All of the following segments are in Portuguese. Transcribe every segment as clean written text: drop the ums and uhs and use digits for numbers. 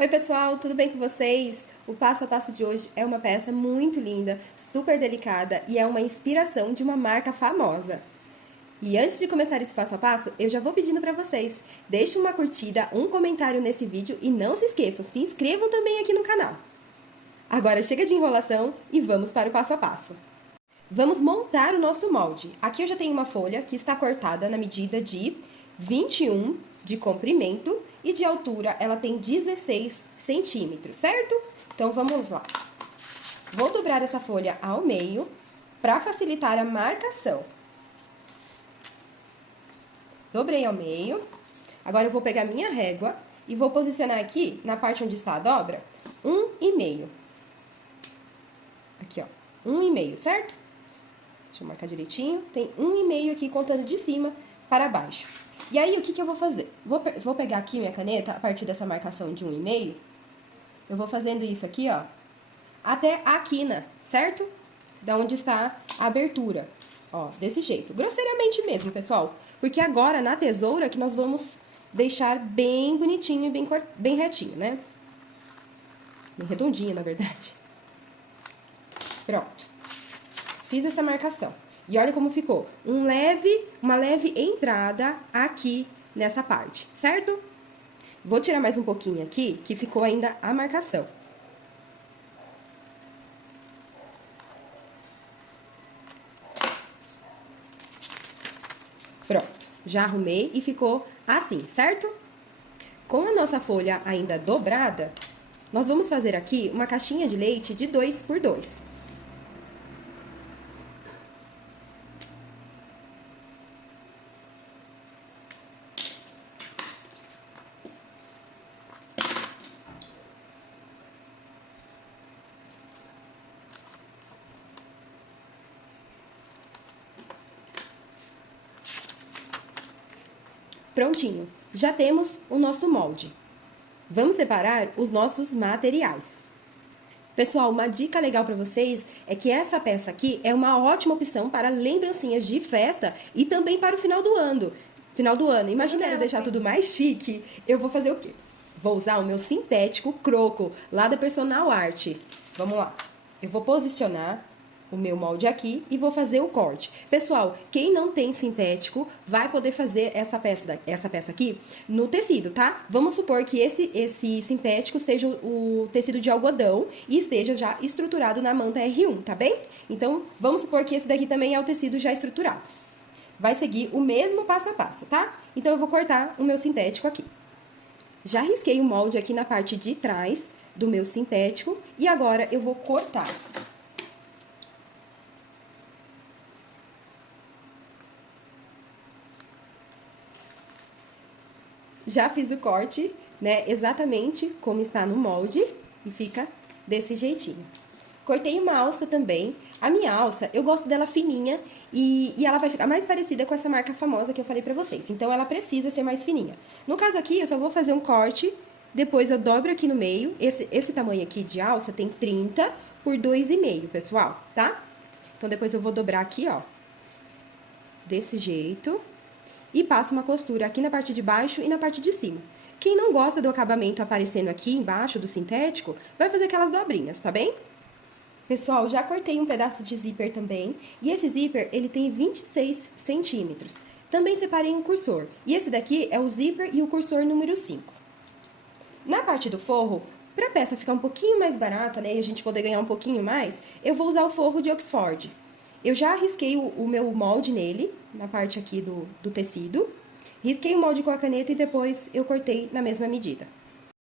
Oi pessoal, tudo bem com vocês? O passo a passo de hoje é uma peça muito linda, super delicada e é uma inspiração de uma marca famosa. E antes de começar esse passo a passo, eu já vou pedindo para vocês, deixem uma curtida, um comentário nesse vídeo e não se esqueçam, se inscrevam também aqui no canal. Agora chega de enrolação e vamos para o passo a passo. Vamos montar o nosso molde. Aqui eu já tenho uma folha que está cortada na medida de 21 de comprimento e de altura ela tem 16 centímetros, certo? Então vamos lá. Vou dobrar essa folha ao meio para facilitar a marcação. Dobrei ao meio. Agora eu vou pegar minha régua e vou posicionar aqui na parte onde está a dobra 1,5. Aqui, ó, 1,5, certo? Deixa eu marcar direitinho. Tem 1,5 aqui contando de cima para baixo. E aí, o que eu vou fazer? Vou pegar aqui minha caneta, a partir dessa marcação de 1,5. Eu vou fazendo isso aqui, ó, até a quina, certo? Da onde está a abertura. Ó, desse jeito. Grosseiramente mesmo, pessoal. Porque agora, na tesoura, que nós vamos deixar bem bonitinho e bem retinho, né? Bem redondinho, na verdade. Pronto. Fiz essa marcação. E olha como ficou. Uma leve entrada aqui nessa parte, certo? Vou tirar mais um pouquinho aqui, que ficou ainda a marcação. Pronto. Já arrumei e ficou assim, certo? Com a nossa folha ainda dobrada, nós vamos fazer aqui uma caixinha de leite de 2 por 2. Prontinho, já temos o nosso molde. Vamos separar os nossos materiais. Pessoal, uma dica legal para vocês é que essa peça aqui é uma ótima opção para lembrancinhas de festa e também para o final do ano. Imagina eu deixar tudo mais chique, eu vou fazer o quê? Vou usar o meu sintético croco, lá da Personal Art. Vamos lá. Eu vou posicionar o meu molde aqui e vou fazer o corte. Pessoal, quem não tem sintético vai poder fazer essa peça aqui no tecido, tá? Vamos supor que esse sintético seja o tecido de algodão e esteja já estruturado na manta R1, tá bem? Então, vamos supor que esse daqui também é o tecido já estruturado. Vai seguir o mesmo passo a passo, tá? Então, eu vou cortar o meu sintético aqui. Já risquei o molde aqui na parte de trás do meu sintético e agora eu vou cortar. Já fiz o corte, né, exatamente como está no molde e fica desse jeitinho. Cortei uma alça também. A minha alça, eu gosto dela fininha e ela vai ficar mais parecida com essa marca famosa que eu falei pra vocês. Então, ela precisa ser mais fininha. No caso aqui, eu só vou fazer um corte, depois eu dobro aqui no meio. Esse tamanho aqui de alça tem 30 por 2,5, pessoal, tá? Então, depois eu vou dobrar aqui, ó, desse jeito. E passo uma costura aqui na parte de baixo e na parte de cima. Quem não gosta do acabamento aparecendo aqui embaixo do sintético, vai fazer aquelas dobrinhas, tá bem? Pessoal, já cortei um pedaço de zíper também. E esse zíper, ele tem 26 centímetros. Também separei um cursor. E esse daqui é o zíper e o cursor número 5. Na parte do forro, para a peça ficar um pouquinho mais barata, né, e a gente poder ganhar um pouquinho mais, eu vou usar o forro de Oxford. Eu já risquei o meu molde nele, na parte aqui do tecido. Risquei o molde com a caneta e depois eu cortei na mesma medida.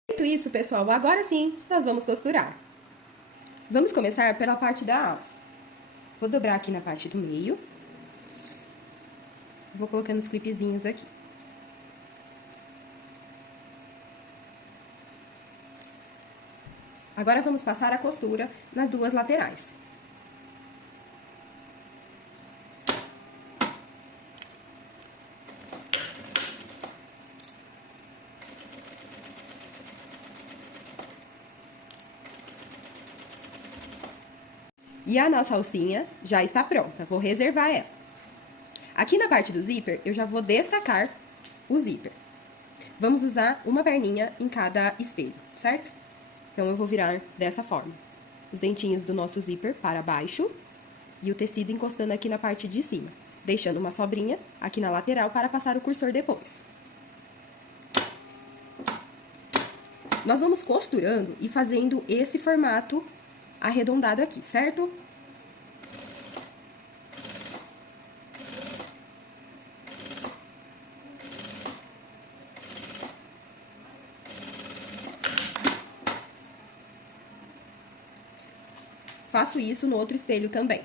Feito isso, pessoal, agora sim, nós vamos costurar. Vamos começar pela parte da alça. Vou dobrar aqui na parte do meio. Vou colocando os clipezinhos aqui. Agora vamos passar a costura nas duas laterais. E a nossa alcinha já está pronta, vou reservar ela. Aqui na parte do zíper, eu já vou destacar o zíper. Vamos usar uma perninha em cada espelho, certo? Então, eu vou virar dessa forma. Os dentinhos do nosso zíper para baixo e o tecido encostando aqui na parte de cima, deixando uma sobrinha aqui na lateral para passar o cursor depois. Nós vamos costurando e fazendo esse formato arredondado aqui, certo? Faço isso no outro espelho também.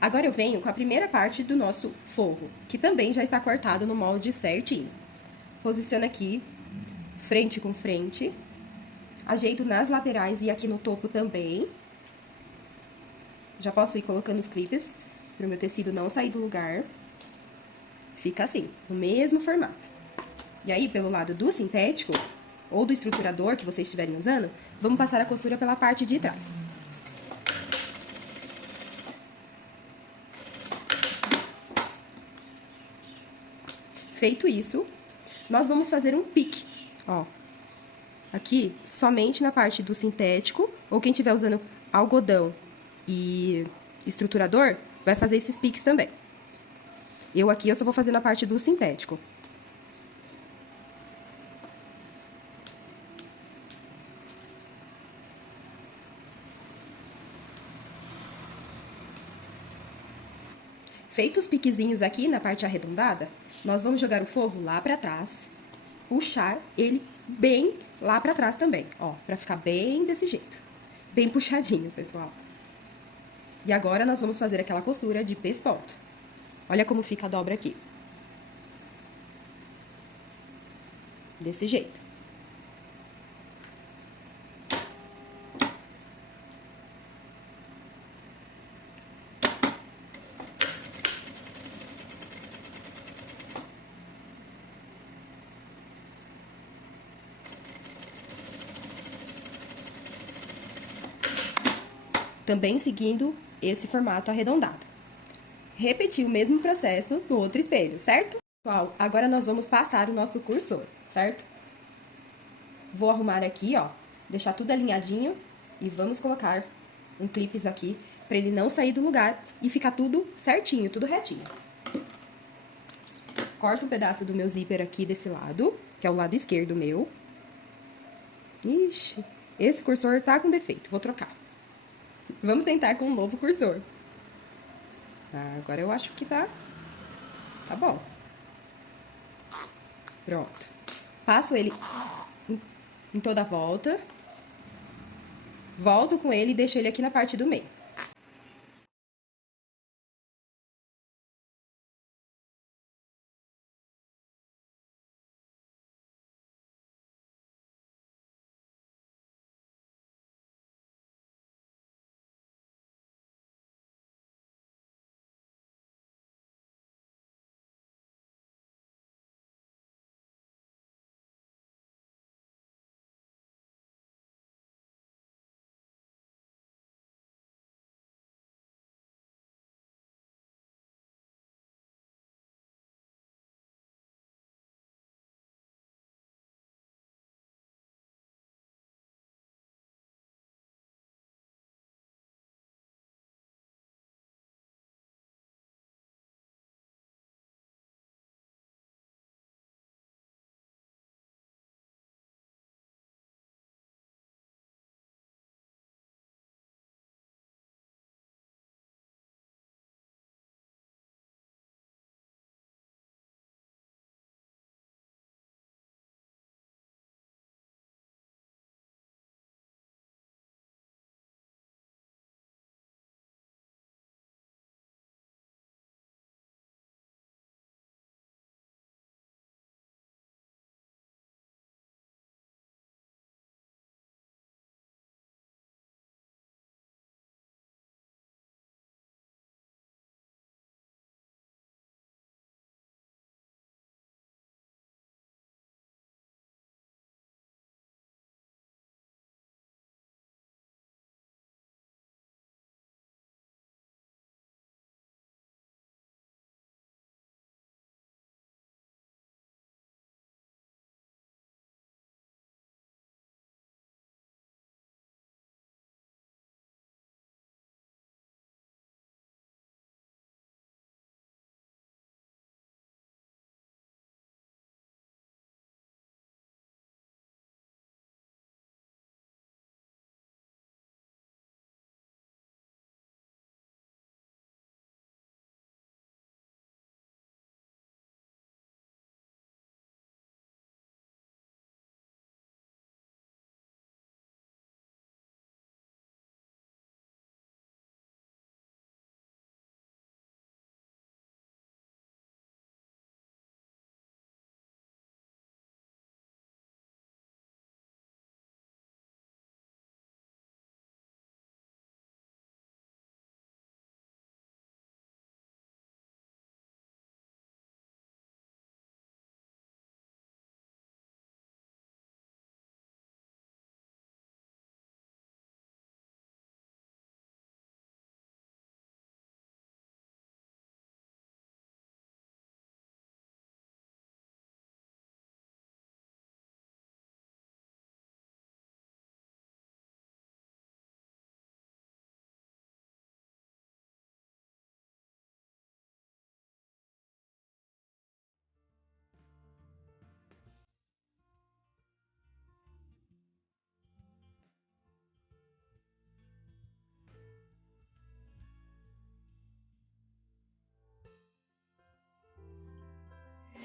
Agora eu venho com a primeira parte do nosso forro, que também já está cortado no molde certinho. Posiciono aqui, frente com frente. Ajeito nas laterais e aqui no topo também. Já posso ir colocando os clipes, para o meu tecido não sair do lugar. Fica assim, no mesmo formato. E aí, pelo lado do sintético, ou do estruturador que vocês estiverem usando, vamos passar a costura pela parte de trás. Feito isso, nós vamos fazer um pique, ó. Aqui, somente na parte do sintético, ou quem estiver usando algodão e estruturador, vai fazer esses piques também. Eu só vou fazer na parte do sintético. Feitos os piquezinhos aqui na parte arredondada, nós vamos jogar o forro lá pra trás, puxar ele bem lá pra trás também, ó, pra ficar bem desse jeito. Bem puxadinho, pessoal. E agora nós vamos fazer aquela costura de pesponto. Olha como fica a dobra aqui. Desse jeito. Também seguindo esse formato arredondado. Repetir o mesmo processo no outro espelho, certo? Pessoal, agora nós vamos passar o nosso cursor, certo? Vou arrumar aqui, ó, deixar tudo alinhadinho e vamos colocar um clipes aqui pra ele não sair do lugar e ficar tudo certinho, tudo retinho. Corto um pedaço do meu zíper aqui desse lado, que é o lado esquerdo meu. Ixi, esse cursor tá com defeito, vou trocar. Vamos tentar com um novo cursor. Agora eu acho que tá bom. Pronto. Passo ele em toda a volta. Volto com ele e deixo ele aqui na parte do meio.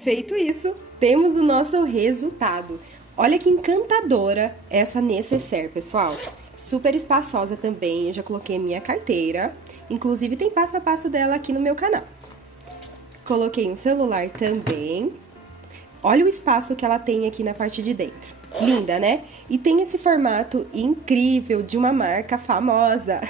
Feito isso, temos o nosso resultado. Olha que encantadora essa necessaire, pessoal. Super espaçosa também, eu já coloquei a minha carteira. Inclusive tem passo a passo dela aqui no meu canal. Coloquei um celular também. Olha o espaço que ela tem aqui na parte de dentro. Linda, né? E tem esse formato incrível de uma marca famosa.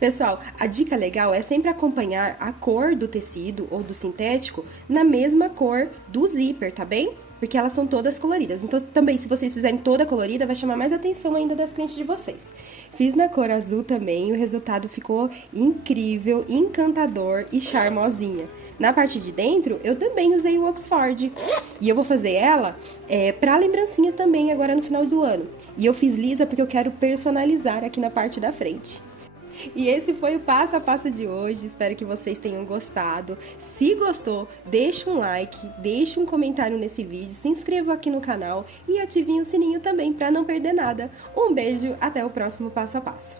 Pessoal, a dica legal é sempre acompanhar a cor do tecido ou do sintético na mesma cor do zíper, tá bem? Porque elas são todas coloridas. Então, também, se vocês fizerem toda colorida, vai chamar mais atenção ainda das clientes de vocês. Fiz na cor azul também, o resultado ficou incrível, encantador e charmosinha. Na parte de dentro, eu também usei o Oxford. E eu vou fazer ela para lembrancinhas também agora no final do ano. E eu fiz lisa porque eu quero personalizar aqui na parte da frente. E esse foi o passo a passo de hoje, espero que vocês tenham gostado. Se gostou, deixa um like, deixa um comentário nesse vídeo, se inscreva aqui no canal e ativem o sininho também para não perder nada. Um beijo, até o próximo passo a passo.